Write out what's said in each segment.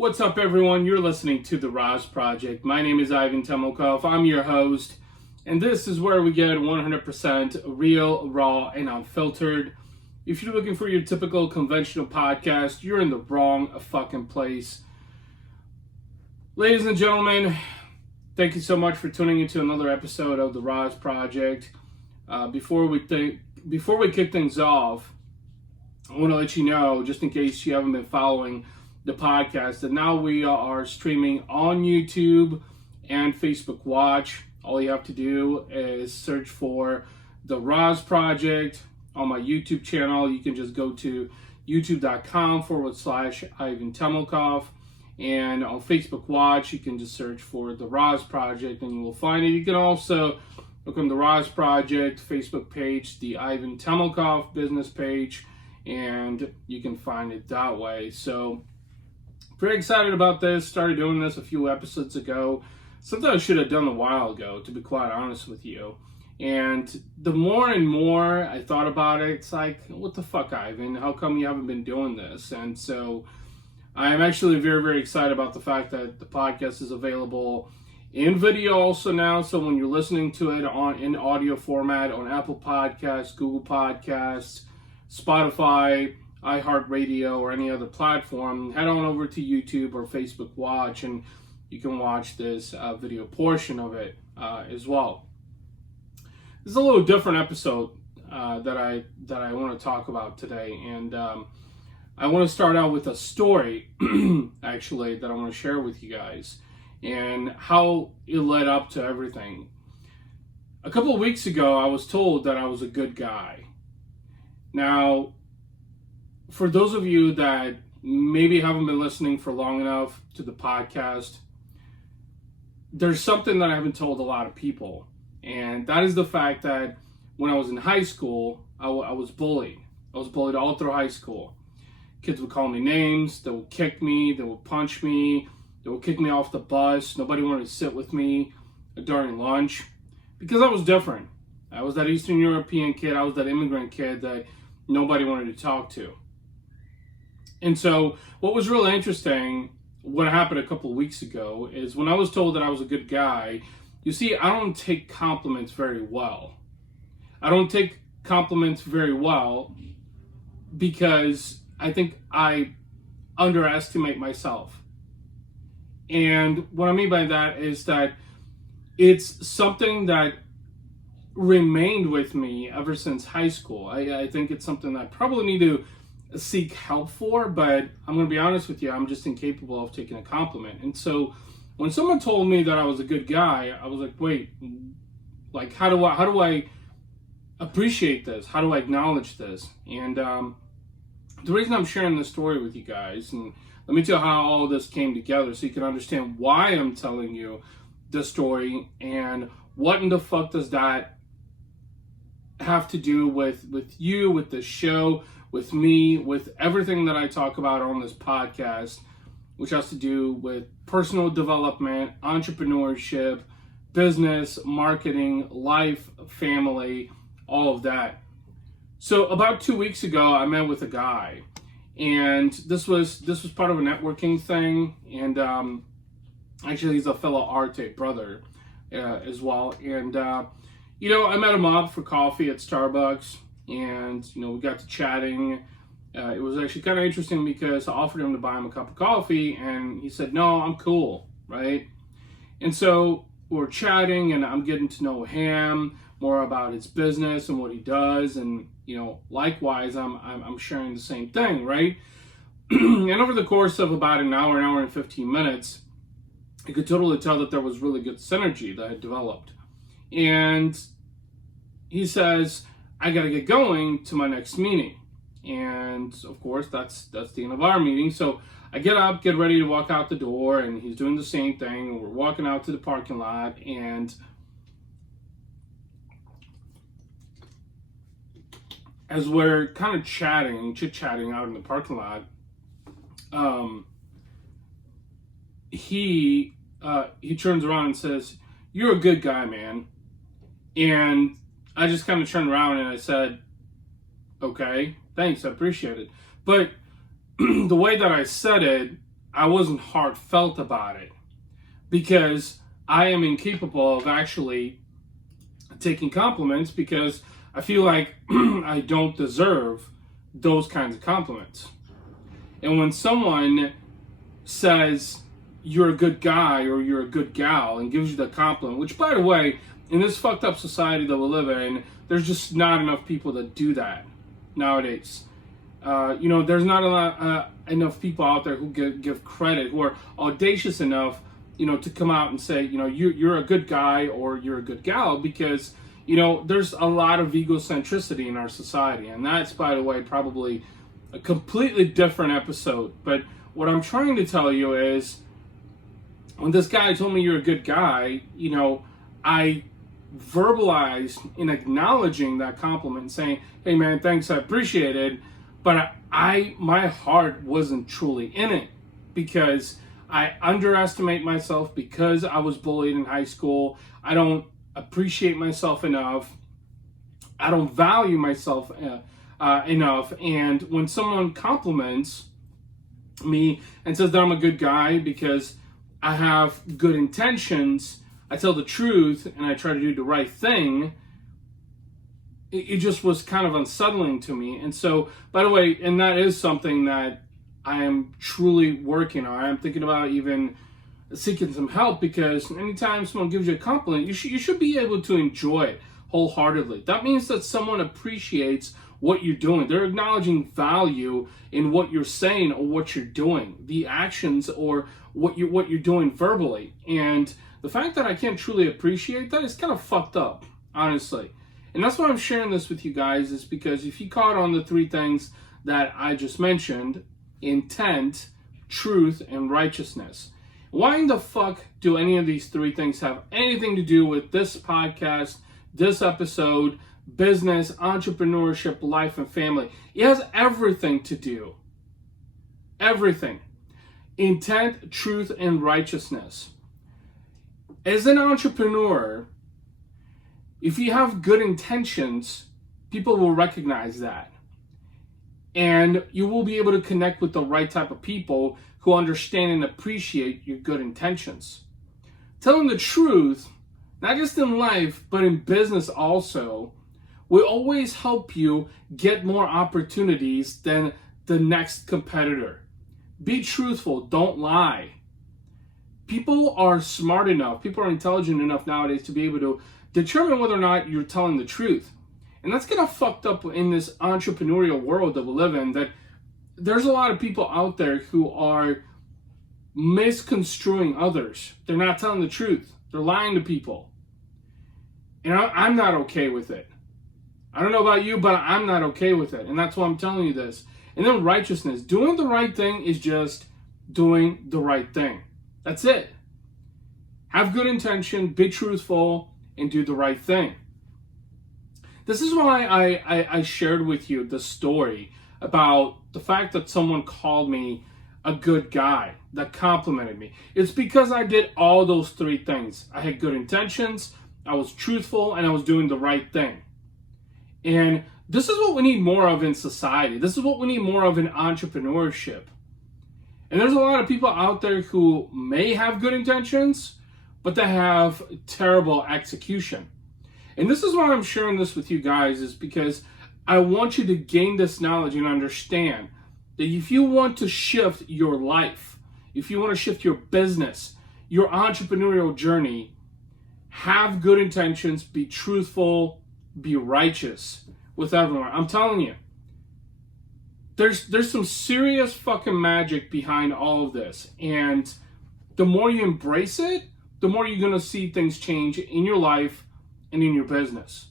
What's up, everyone? You're listening to the RAS Project. My name is Ivan Temokov. I'm your host, and this is where we get 100% real, raw, and unfiltered. If you're looking for your typical conventional podcast, you're in the wrong fucking place. Ladies and gentlemen, thank you so much for tuning into another episode of the RAS Project. Before we kick things off, I want to let you know, just in case you haven't been following the podcast, that now we are streaming on YouTube and Facebook Watch. All you have to do is search for the RAS Project on my YouTube channel. You can just go to youtube.com/Ivan Temokov, and on Facebook Watch you can just search for the RAS Project and you will find it. You can also look on the RAS Project Facebook page, the Ivan Temokov business page, and you can find it that way. So pretty excited about this. Started doing this a few episodes ago. Something I should have done a while ago, to be quite honest with you. And the more and more I thought about it, it's like, what the fuck, Ivan? How come you haven't been doing this? And so I am actually very, very excited about the fact that the podcast is available in video also now. So when you're listening to it in audio format on Apple Podcasts, Google Podcasts, Spotify, iHeartRadio, or any other platform, head on over to YouTube or Facebook Watch and you can watch this video portion of it as well. This is a little different episode that I want to talk about today, and I want to start out with a story actually that I want to share with you guys and how it led up to everything. A couple of weeks ago, I was told that I was a good guy. Now, for those of you that maybe haven't been listening for long enough to the podcast, there's something that I haven't told a lot of people, and that is the fact that when I was in high school, I was bullied. I was bullied all through high school. Kids would call me names, they would kick me, they would punch me, they would kick me off the bus. Nobody wanted to sit with me during lunch because I was different. I was that Eastern European kid, I was that immigrant kid that nobody wanted to talk to. And so what was really interesting, what happened a couple of weeks ago, is when I was told that I was a good guy, you see, I don't take compliments very well. I don't take compliments very well because I think I underestimate myself. And what I mean by that is that it's something that remained with me ever since high school. I think it's something that I probably need to seek help for, but I'm going to be honest with you, I'm just incapable of taking a compliment. And so when someone told me that I was a good guy, I was like, wait, like how do I appreciate this? How do I acknowledge this? And the reason I'm sharing this story with you guys, and let me tell you how all of this came together so you can understand why I'm telling you this story and what in the fuck does that have to do with you, with this show, with me, with everything that I talk about on this podcast, which has to do with personal development, entrepreneurship, business, marketing, life, family, all of that. So about 2 weeks ago, I met with a guy, and this was part of a networking thing, and actually he's a fellow Arte brother as well, and I met him up for coffee at Starbucks. And, we got to chatting. It was actually kind of interesting because I offered him to buy him a cup of coffee, and he said, no, I'm cool, right? And so we're chatting, and I'm getting to know him more about his business and what he does. And, likewise, I'm sharing the same thing, right? And over the course of about an hour and 15 minutes, I could totally tell that there was really good synergy that had developed. And he says, I got to get going to my next meeting. And of course, that's the end of our meeting. So I get up, get ready to walk out the door, and he's doing the same thing. We're walking out to the parking lot, and as we're kind of chit-chatting out in the parking lot, he turns around and says, "You're a good guy, man." And I just kind of turned around and I said, okay, thanks, I appreciate it. But the way that I said it I wasn't heartfelt about it, because I am incapable of actually taking compliments, because I feel like I don't deserve those kinds of compliments. And when someone says you're a good guy or you're a good gal and gives you the compliment, which, by the way, in this fucked up society that we live in, there's just not enough people that do that nowadays. There's not enough people out there who give credit, who are audacious enough, to come out and say, you're a good guy or you're a good gal, because, there's a lot of egocentricity in our society. And that's, by the way, probably a completely different episode. But what I'm trying to tell you is, when this guy told me you're a good guy, I verbalized in acknowledging that compliment and saying, hey man, thanks, I appreciate it. But my heart wasn't truly in it, because I underestimate myself, because I was bullied in high school. I don't appreciate myself enough. I don't value myself enough. And when someone compliments me and says that I'm a good guy because I have good intentions, I tell the truth, and I try to do the right thing, it just was kind of unsettling to me. And so, by the way, and that is something that I am truly working on. I'm thinking about even seeking some help, because anytime someone gives you a compliment, you should be able to enjoy it wholeheartedly. That means that someone appreciates what you're doing. They're acknowledging value in what you're saying or what you're doing, the actions or what you're doing verbally. And the fact that I can't truly appreciate that is kind of fucked up, honestly. And that's why I'm sharing this with you guys, is because if you caught on the three things that I just mentioned: intent, truth, and righteousness. Why in the fuck do any of these three things have anything to do with this podcast, this episode, business, entrepreneurship, life, and family? It has everything to do. Everything. Intent, truth, and righteousness. As an entrepreneur, if you have good intentions, people will recognize that. And you will be able to connect with the right type of people who understand and appreciate your good intentions. Telling the truth, not just in life, but in business also, will always help you get more opportunities than the next competitor. Be truthful, don't lie. People are smart enough, people are intelligent enough nowadays to be able to determine whether or not you're telling the truth. And that's kind of fucked up in this entrepreneurial world that we live in, that there's a lot of people out there who are misconstruing others. They're not telling the truth. They're lying to people. And I'm not okay with it. I don't know about you, but I'm not okay with it. And that's why I'm telling you this. And then righteousness. Doing the right thing is just doing the right thing. That's it. Have good intention, be truthful, and do the right thing. This is why I shared with you the story about the fact that someone called me a good guy, that complimented me. It's because I did all those three things. I had good intentions, I was truthful, and I was doing the right thing. And this is what we need more of in society. This is what we need more of in entrepreneurship. And there's a lot of people out there who may have good intentions, but they have terrible execution. And this is why I'm sharing this with you guys, is because I want you to gain this knowledge and understand that if you want to shift your life, if you want to shift your business, your entrepreneurial journey, have good intentions, be truthful, be righteous with everyone. I'm telling you, there's some serious fucking magic behind all of this. And the more you embrace it, the more you're going to see things change in your life and in your business.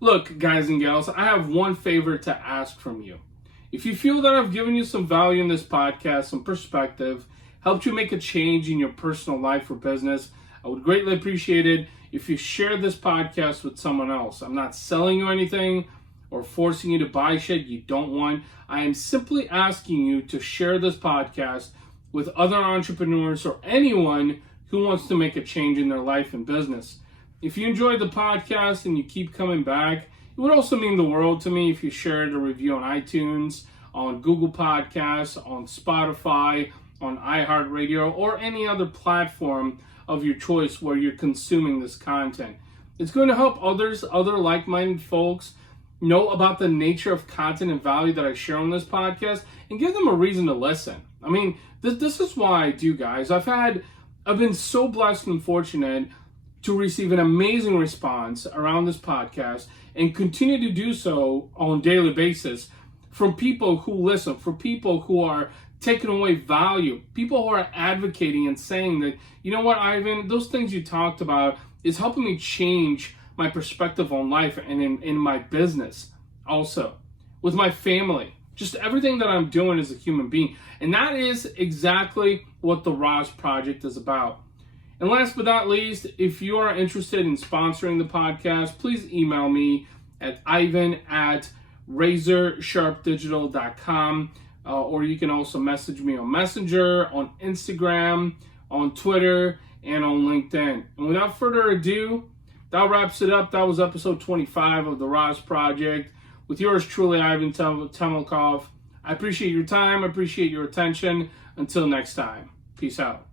Look, guys and gals, I have one favor to ask from you. If you feel that I've given you some value in this podcast, some perspective, helped you make a change in your personal life or business, I would greatly appreciate it if you share this podcast with someone else. I'm not selling you anything or forcing you to buy shit you don't want. I am simply asking you to share this podcast with other entrepreneurs or anyone who wants to make a change in their life and business. If you enjoyed the podcast and you keep coming back, it would also mean the world to me if you shared a review on iTunes, on Google Podcasts, on Spotify, on iHeartRadio, or any other platform of your choice where you're consuming this content. It's going to help other like-minded folks know about the nature of content and value that I share on this podcast and give them a reason to listen. I mean, this is why I do, guys. I've been so blessed and fortunate to receive an amazing response around this podcast and continue to do so on a daily basis from people who listen, for people who are taking away value, people who are advocating and saying that, you know what, Ivan, those things you talked about is helping me change my perspective on life and in my business also, with my family, just everything that I'm doing as a human being. And that is exactly what the RAS project is about. And last but not least, if you are interested in sponsoring the podcast, please email me at ivan@razorsharpdigital.com, or you can also message me on Messenger, on Instagram, on Twitter, and on LinkedIn. And without further ado, that wraps it up. That was episode 25 of the RAS Project with yours truly, Ivan Temelkov. I appreciate your time. I appreciate your attention. Until next time, peace out.